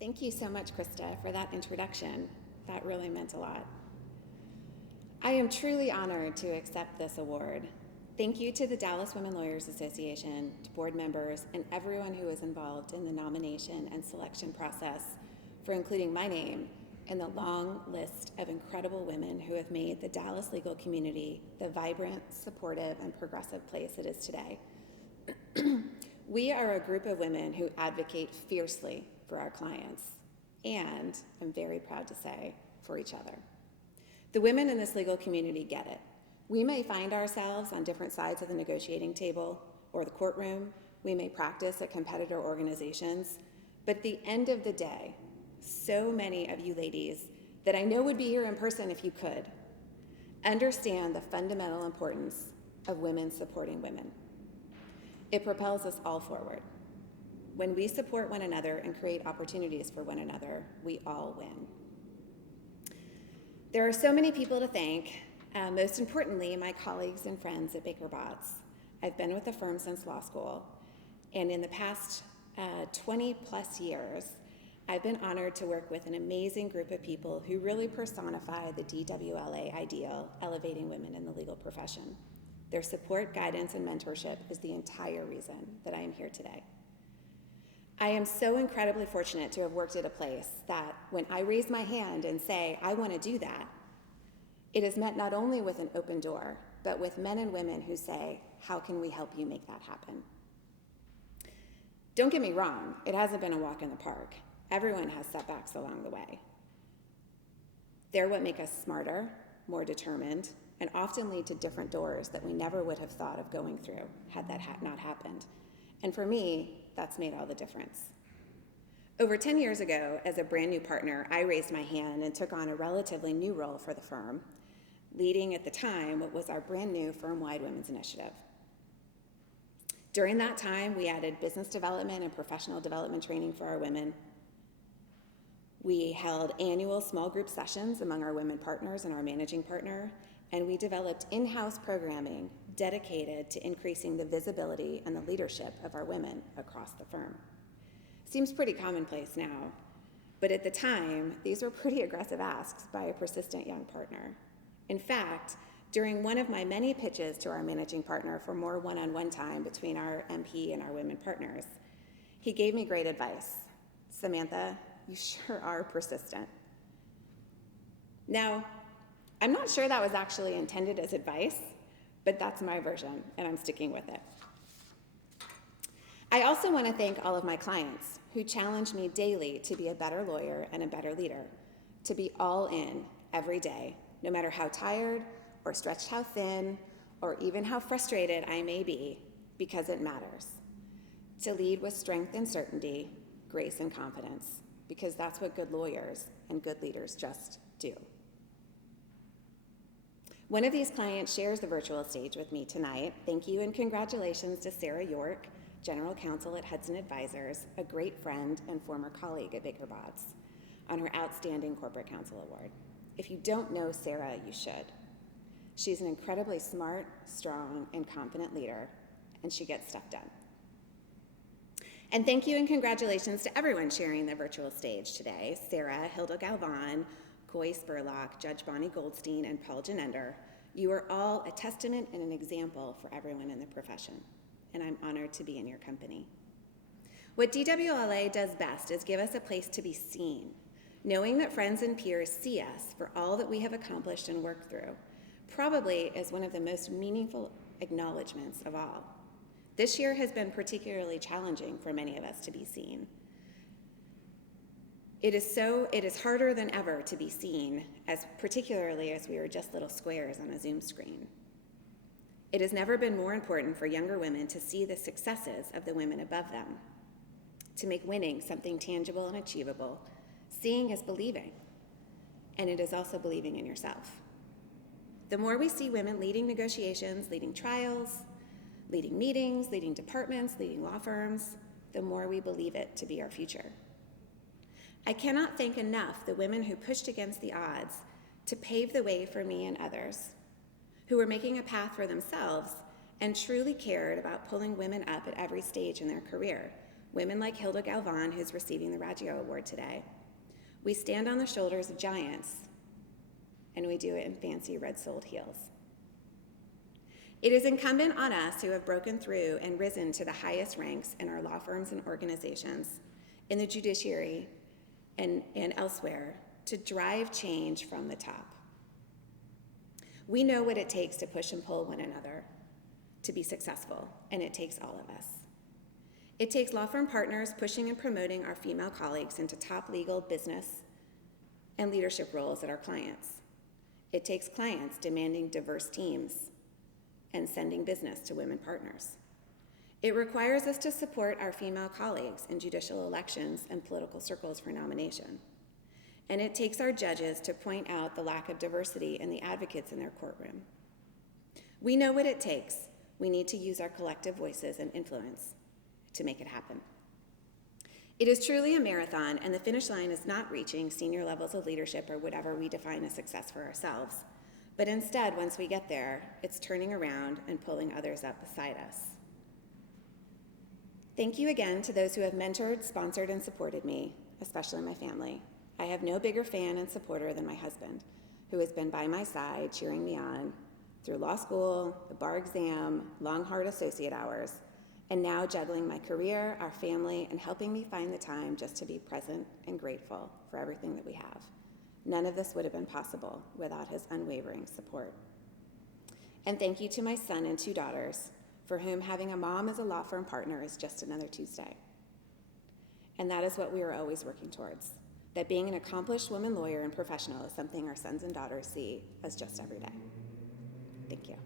Thank you so much, Krista, for that introduction. That really meant a lot. I am truly honored to accept this award. Thank you to the Dallas Women Lawyers Association, to board members, and everyone who was involved in the nomination and selection process for including my name in the long list of incredible women who have made the Dallas legal community the vibrant, supportive, and progressive place it is today. We are a group of women who advocate fiercely for our clients, and I'm very proud to say, for each other. The women in this legal community get it. We may find ourselves on different sides of the negotiating table or the courtroom. We may practice at competitor organizations, but at the end of the day, so many of you ladies that I know would be here in person if you could, understand the fundamental importance of women supporting women. It propels us all forward. When we support one another and create opportunities for one another, we all win. There are so many people to thank, most importantly, my colleagues and friends at Baker Botts. I've been with the firm since law school, and in the past 20 plus years, I've been honored to work with an amazing group of people who really personify the DWLA ideal, elevating women in the legal profession. Their support, guidance, and mentorship is the entire reason that I am here today. I am so incredibly fortunate to have worked at a place that when I raise my hand and say, I want to do that, it is met not only with an open door, but with men and women who say, how can we help you make that happen? Don't get me wrong, it hasn't been a walk in the park. Everyone has setbacks along the way. They're what make us smarter, more determined, and often lead to different doors that we never would have thought of going through had that not happened. And for me, that's made all the difference. Over 10 years ago, as a brand new partner, I raised my hand and took on a relatively new role for the firm, leading at the time what was our brand new firm-wide women's initiative. During that time, we added business development and professional development training for our women. We held annual small group sessions among our women partners and our managing partner, and we developed in-house programming dedicated to increasing the visibility and the leadership of our women across the firm. Seems pretty commonplace now, but at the time, these were pretty aggressive asks by a persistent young partner. In fact, during one of my many pitches to our managing partner for more one-on-one time between our MP and our women partners, he gave me great advice. Samantha, you sure are persistent. Now, I'm not sure that was actually intended as advice, but that's my version, and I'm sticking with it. I also want to thank all of my clients who challenge me daily to be a better lawyer and a better leader, to be all in every day, no matter how tired or stretched how thin or even how frustrated I may be, because it matters. To lead with strength and certainty, grace and confidence, because that's what good lawyers and good leaders just do. One of these clients shares the virtual stage with me tonight. Thank you and congratulations to Sarah York, General Counsel at Hudson Advisors, a great friend and former colleague at Baker Botts, on her Outstanding Corporate Counsel Award. If you don't know Sarah, you should. She's an incredibly smart, strong, and confident leader, and she gets stuff done. And thank you and congratulations to everyone sharing the virtual stage today: Sarah, Hilda Galvan, Coy Spurlock, Judge Bonnie Goldstein, and Paul Janender. You are all a testament and an example for everyone in the profession, and I'm honored to be in your company. What DWLA does best is give us a place to be seen, knowing that friends and peers see us for all that we have accomplished and worked through, probably is one of the most meaningful acknowledgments of all. This year has been particularly challenging for many of us to be seen. It is harder than ever to be seen, particularly as we are just little squares on a Zoom screen. It has never been more important for younger women to see the successes of the women above them, to make winning something tangible and achievable. Seeing is believing, and it is also believing in yourself. The more we see women leading negotiations, leading trials, leading meetings, leading departments, leading law firms, the more we believe it to be our future. I cannot thank enough the women who pushed against the odds to pave the way for me and others, who were making a path for themselves and truly cared about pulling women up at every stage in their career, women like Hilda Galvan, who's receiving the Raggio Award today. We stand on the shoulders of giants, and we do it in fancy red-soled heels. It is incumbent on us who have broken through and risen to the highest ranks in our law firms and organizations, in the judiciary, and elsewhere, to drive change from the top. We know what it takes to push and pull one another to be successful, and it takes all of us. It takes law firm partners pushing and promoting our female colleagues into top legal, business, and leadership roles at our clients. It takes clients demanding diverse teams and sending business to women partners. It requires us to support our female colleagues in judicial elections and political circles for nomination. And it takes our judges to point out the lack of diversity in the advocates in their courtroom. We know what it takes. We need to use our collective voices and influence to make it happen. It is truly a marathon, and the finish line is not reaching senior levels of leadership or whatever we define as success for ourselves. But instead, once we get there, it's turning around and pulling others up beside us. Thank you again to those who have mentored, sponsored, and supported me, especially my family. I have no bigger fan and supporter than my husband, who has been by my side, cheering me on through law school, the bar exam, long, hard associate hours, and now juggling my career, our family, and helping me find the time just to be present and grateful for everything that we have. None of this would have been possible without his unwavering support. And thank you to my son and 2 daughters, for whom having a mom as a law firm partner is just another Tuesday. And that is what we are always working towards, that being an accomplished woman lawyer and professional is something our sons and daughters see as just every day. Thank you.